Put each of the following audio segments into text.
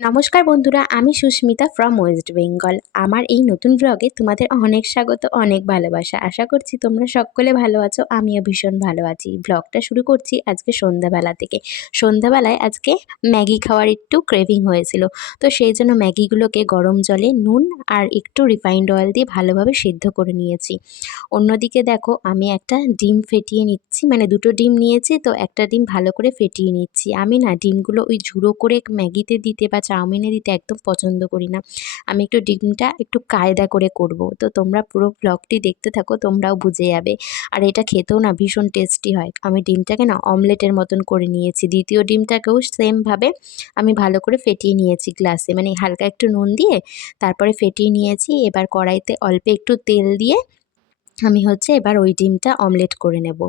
নমস্কার বন্ধুরা, আমি সুস্মিতা ফ্রম ওয়েস্ট বেঙ্গল। আমার এই নতুন ব্লগে তোমাদের অনেক স্বাগত, অনেক ভালোবাসা। আশা করছি তোমরা সকলে ভালো আছো, আমিও ভীষণ ভালো আছি। ব্লগটা শুরু করছি আজকে সন্ধ্যাবেলা থেকে। সন্ধ্যাবেলায় আজকে ম্যাগি খাওয়ার একটু ক্রেভিং হয়েছিল, তো সেই জন্য ম্যাগিগুলোকে গরম জলে নুন আর একটু রিফাইন্ড অয়েল দিয়ে ভালোভাবে সেদ্ধ করে নিয়েছি। অন্যদিকে দেখো, আমি একটা ডিম ফেটিয়ে নিচ্ছি, মানে দুটো ডিম নিয়েছি, তো একটা ডিম ভালো করে ফেটিয়ে নিচ্ছি। আমি না ডিমগুলো ওই ঝুড়ো করে ম্যাগিতে দিতে বা চাউমিনে দিতে একদম পছন্দ করি না। আমি একটু ডিমটা একটু কায়দা করে করব, তো তোমরা পুরো ব্লগটি দেখতে থাকো, তোমরাও বুঝে যাবে। আর এটা খেতেও না ভীষণ টেস্টি হয়। আমি ডিমটাকে না অমলেটের মতন করে নিয়েছি। দ্বিতীয় ডিমটাকেও সেমভাবে আমি ভালো করে ফেটিয়ে নিয়েছি গ্লাসে, মানে হালকা একটু নুন দিয়ে তারপরে ফেটিয়ে নিয়েছি। এবার কড়াইতে অল্প একটু তেল দিয়ে আমি এবার ওই ডিমটা অমলেট করে নেব।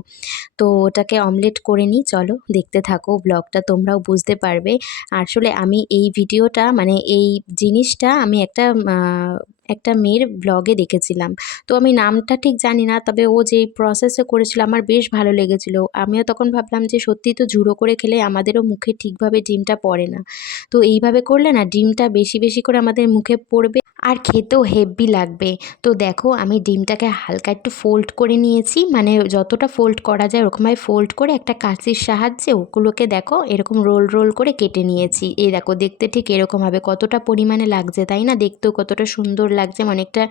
তো ওটাকে অমলেট করে নিই, চলো দেখতে থাকো ব্লগটা, তোমরাও বুঝতে পারবে। আসলে আমি এই ভিডিওটা, মানে এই জিনিসটা আমি একটা মেয়ের ব্লগে দেখেছিলাম। তো আমি নামটা ঠিক জানি না, তবে ও যেই প্রসেসে করেছিল আমার বেশ ভালো লেগেছিল। আমিও তখন ভাবলাম যে সত্যিই তো ঝুড়ো করে খেলে আমাদেরও মুখে ঠিকভাবে ডিমটা পড়ে না, তো এইভাবে করলে না ডিমটা বেশি বেশি করে আমাদের মুখে পড়বে আর খেতেও হেভি লাগবে। তো দেখো, আমি ডিমটাকে হালকা একটু ফোল্ড করে নিয়েছি, মানে যতটা ফোল্ড করা যায় ওরকমভাবে ফোল্ড করে একটা কাঁচির সাহায্যে ওগুলোকে দেখো এরকম রোল রোল করে কেটে নিয়েছি। এই দেখো, দেখতে ঠিক এরকম হবে, কতটা পরিমাণে লাগছে তাই না? দেখতেও কতটা সুন্দর লাগছে, অনেকটা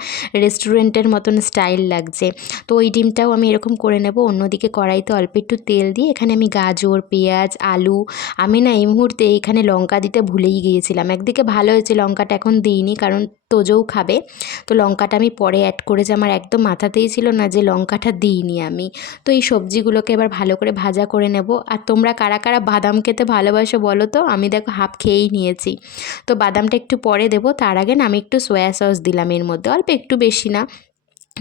রেস্টুরেন্টের মতন স্টাইল লাগছে। তো ওই ডিমটাও আমি এরকম করে নেব। অন্যদিকে কড়াইতে অল্প একটু তেল দিয়ে এখানে আমি গাজর, পেঁয়াজ, আলু, আমি না এই মুহূর্তে এখানে লঙ্কা দিতে ভুলেই গিয়েছিলাম। একদিকে ভালো হয়েছে লঙ্কাটা এখন দিইনি, কারণ তোজোও খাবে, তো লঙ্কাটা আমি পরে অ্যাড করেছি। আমার একদম মাথাতেই ছিল না যে লঙ্কাটা দিইনি আমি। তো এই সবজিগুলোকে এবার ভালো করে ভাজা করে নেব। আর তোমরা কারা কারা বাদাম খেতে ভালোবাসো বলো তো? আমি দেখো হাফ খেয়েই নিয়েছি। তো বাদামটা একটু পরে দেবো, তার আগে না আমি একটু সয়া সস দিলাম এর মধ্যে, অল্প একটু, বেশি না।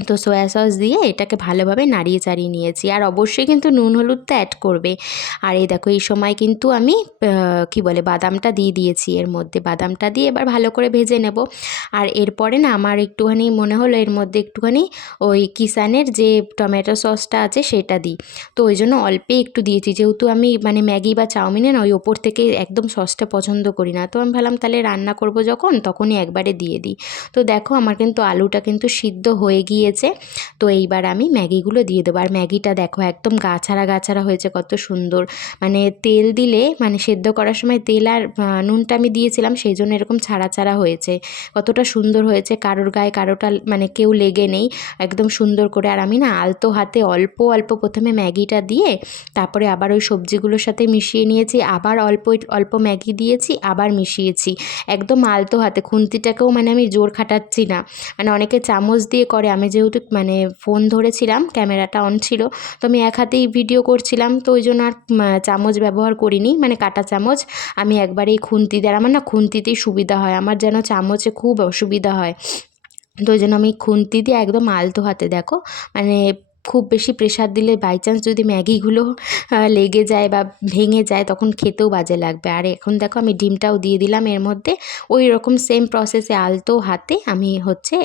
তো সয়া সস দিয়ে এটাকে ভালোভাবে নাড়িয়ে চাড়িয়ে নিয়েছি। আর অবশ্যই কিন্তু নুন হলুদটা অ্যাড করবে। আর এই দেখো, এই সময় কিন্তু আমি বাদামটা দিয়ে দিয়েছি এর মধ্যে। বাদামটা দিয়ে এবার ভালো করে ভেজে নেব। আর এরপরে না আমার একটুখানি মনে হলো এর মধ্যে একটুখানি ওই কিষানের যে টমেটো সসটা আছে সেটা দিই। তো ওই জন্য অল্পে একটু দিয়েছি, যেহেতু আমি মানে ম্যাগি বা চাউমিনে না ওই ওপর থেকে একদম সসটা পছন্দ করি না। তো আমি ভাবলাম তাহলে রান্না করব যখন, তখনই একবারে দিয়ে দিই। তো দেখো, আমার কিন্তু আলুটা কিন্তু সিদ্ধ হয়ে গিয়েছে। তো এইবার আমি ম্যাগিগুলো দিয়ে দেবো। আর ম্যাগিটা দেখো একদম গাছাড়া গাছাড়া হয়েছে, কত সুন্দর। মানে তেল দিলে, মানে সেদ্ধ করার সময় তেল আর নুনটা আমি দিয়েছিলাম, সেই জন্য এরকম ছাড়া ছাড়া হয়েছে। কতটা সুন্দর হয়েছে, কারোর গায়ে কারোটা মানে কেউ লেগে নেই, একদম সুন্দর করে। আর আমি না আলতো হাতে অল্প অল্প প্রথমে ম্যাগিটা দিয়ে তারপরে আবার ওই সবজিগুলোর সাথে মিশিয়ে নিয়েছি, আবার অল্প অল্প ম্যাগি দিয়েছি, আবার মিশিয়েছি একদম আলতো হাতে। খুন্তিটাকেও মানে আমি জোর খাটাচ্ছি না, মানে অনেকে চামচ দিয়ে করে, আমি যেহেতু মানে ফোন ধরেছিলাম, ক্যামেরাটা অন ছিল, তো আমি এক হাতেই ভিডিও করছিলাম, তো ওই জন্য আর চামচ ব্যবহার করিনি, মানে কাঁটা চামচ। আমি একবারেই খুন্তি দিয়ে, আমার না খুন্তিতেই সুবিধা হয়, আমার যেন চামচে খুব অসুবিধা হয়। তো ওই জন্য আমি খুন্তি দিয়ে একদম আলতো হাতে দেখো, মানে খুব বেশি প্রেশার দিলে বাই চান্স যদি ম্যাগিগুলো লেগে যায় বা ভেঙে যায়, তখন খেতেও বাজে লাগবে। আর এখন দেখো আমি ডিমটাও দিয়ে দিলাম এর মধ্যে। ওই রকম সেম প্রসেসে আলতো হাতে আমি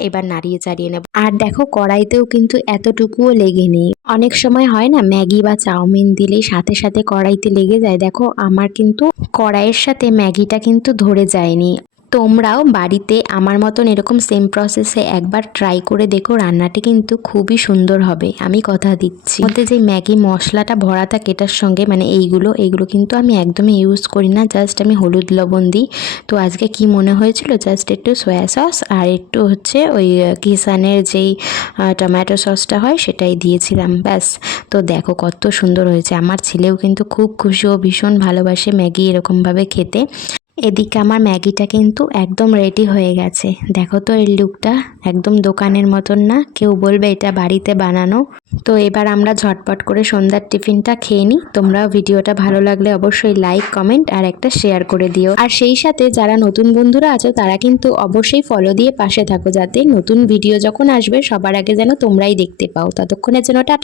এবার নাড়িয়ে চাড়িয়ে নেব। আর দেখো, কড়াইতেও কিন্তু এতটুকুও লেগে নেই। অনেক সময় হয় না ম্যাগি বা চাউমিন দিলেই সাথে সাথে কড়াইতে লেগে যায়, দেখো আমার কিন্তু কড়াইয়ের সাথে ম্যাগিটা কিন্তু ধরে যায়নি। তোমরাও বাড়িতে আমার মতন এরকম সেম প্রসেসে একবার ট্রাই করে দেখো, রান্নাটি কিন্তু খুবই সুন্দর হবে, আমি কথা দিচ্ছি। মধ্যে যে ম্যাগি মশলাটা ভরা থাকে এটার সঙ্গে, মানে এইগুলো কিন্তু আমি একদমই ইউজ করি না, জাস্ট আমি হলুদ লবণ দিই। তো আজকে কি মনে হয়েছিল, জাস্ট একটু সয়া সস আর একটু ওই কিষানের যেই টমেটো সসটা হয় সেটাই দিয়েছিলাম, ব্যাস। তো দেখো কত সুন্দর হয়েছে। আমার ছেলেও কিন্তু খুব খুশি, ও ভীষণ ভালোবাসে ম্যাগি এরকমভাবে খেতে। এদিকে আমার ম্যাগিটা কিন্তু একদম রেডি হয়ে গেছে। দেখো তো এর লুকটা, একদম দোকানের মতন না, কেউ বলবে এটা বাড়িতে বানানো। তো এবার আমরা ঝটপট করে সন্ধ্যার টিফিনটা খেয়ে নিই। তোমরাও ভিডিওটা ভালো লাগলে অবশ্যই লাইক, কমেন্ট আর একটা শেয়ার করে দিও। আর সেই সাথে যারা নতুন বন্ধুরা আছো তারা কিন্তু অবশ্যই ফলো দিয়ে পাশে থাকো, যাতে নতুন ভিডিও যখন আসবে সবার আগে যেন তোমরাই দেখতে পাও। ততক্ষণের জন্য টাটা।